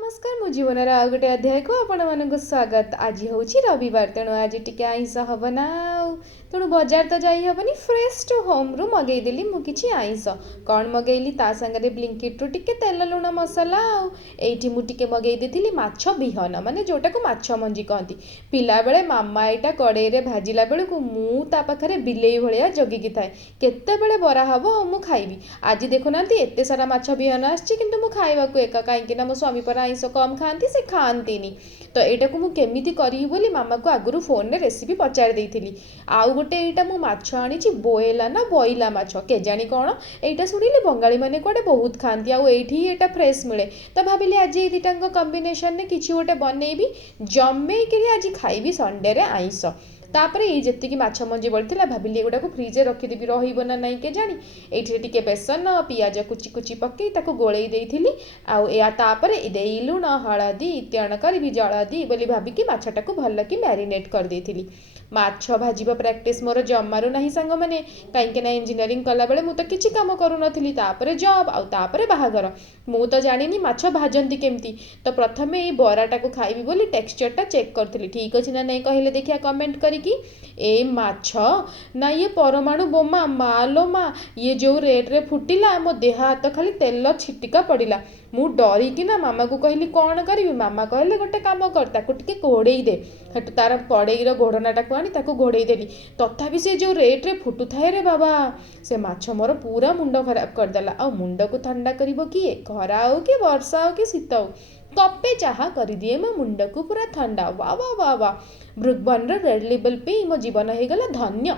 नमस्कार मो जीवन गोटे अध्याय को आपण मानक स्वागत। आज हूँ रविवार तेणु आज टी आईस हम ना तेणु बजार तो जाई हेनी फ्रेश टू होम रु मगेदेली मुझे आईस कौन मगेली ता सांगे ब्लिंकिट रु टिके तेल लुण मसला आईटी मुझे मगेदी माछ बिहन माने जोटा को माछ मंजी कहती पिला बेले मामा यहाँ कड़े भाजिला बेलू मुझे पाखे बिले भाया जगिकी थाए केतेबेले बरा हम मु खाइबी। आज देखुना एत सारा माछ बिहन आछि खाइबा एका कहीं मो स्वामी पर आईस कम खाती से खाती तो यहाँ को मुझे करी बोली मामा को आगु फोन में रेसिपी पचार देती आउ गोटे यहाँ मु माछ आनी बोएला ना बइला माछ केजाणी कौन यहाँ शुणिली बंगाली मैंने कौटे बहुत खाती आईटी फ्रेश मिले तो भाविली आज ये दुटाक कम्बिनेसन में किसी गोटे बनईबी जमेक आज खाइबी संडे रे आईस तापर ये जी माछ मंजी बढ़ी भाविली एगुड़ा फ्रिजे रखीदेवी रहा ना के जानी ये टे बेसन पियाज कुची कुची पकई गोलई देती आउपर लुण हलदी इत्याण करी जलदी बोली भाविकी माछटा को भल कि मैरिनेट कर देती माछ भाजिबा प्रैक्टिस मोर जमारू नहीं सांग मैंने कहीं इंजीनियरिंग कला बेले मुझे किसी काम करूनथी तापर जॉब आउे बाहागर मु तो जानी माछ भाजती केमती तो प्रथम ये बराटा को खाइबी बोली टेक्सचरटा चेक करी ठीक अच्छे ना नहीं कहले देखिया कमेंट करी ए माछ ना ये परमाणु बोमा मालो माँ ये जो रेट रे फुटिला मो देह हाथ खाली तेल छिटिका पड़ा मु डरिकी ना मामा को कहली कौन करी मामा कहले गोटे काम कर ताको टिके घोड़े दे हेटु तार कड़ईर घोड़नाटा को आनी घोड़े देली तथापि से जो रेट रे फुटु थाए रे बाबा से माछ मोर पूरा मुंड खराब करदेला आ मुंड को ठंडा करिबो किए खरा हो कि वर्षा हो कि शीत हो कपे चाह कर दिए मो मुंड को पूरा ठंडा वाह वाह वाह वाह ब्रुकबन रेड लेबल पे मो जीवन हो गला धन्य।